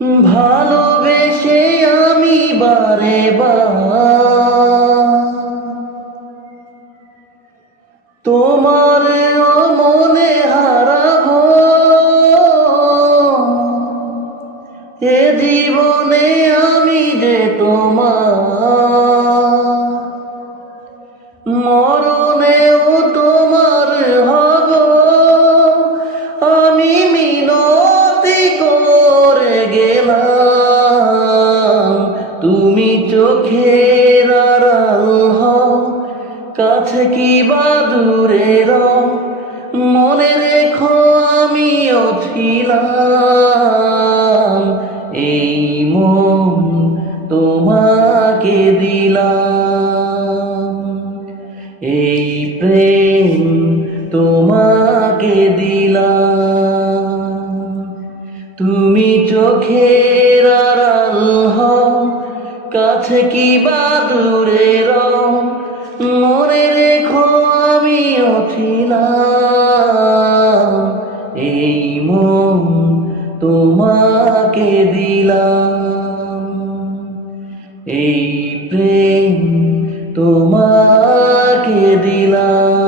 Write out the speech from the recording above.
ভালোবেসে আমি বারে বার তোমার মনে হারাবো। এ জীবনে আমি যে তোমার, মরণেও তোমার হব। আমি মিনতি করে গেলাম, তুমি চোখের আড়াল হও, কাছে কি বা দূরে রও, মনে রেখো আমিও ছিলাম। এই মন তোমাকে দিলাম, এই প্রেম তোমাকে দিলাম। তুমি চোখের আড়াল হও, কাছে কি বা দূরে রও, মনে রেখো আমিও ছিলাম। এই মন তোমাকে দিলাম, এই প্রেম তোমাকে দিলাম।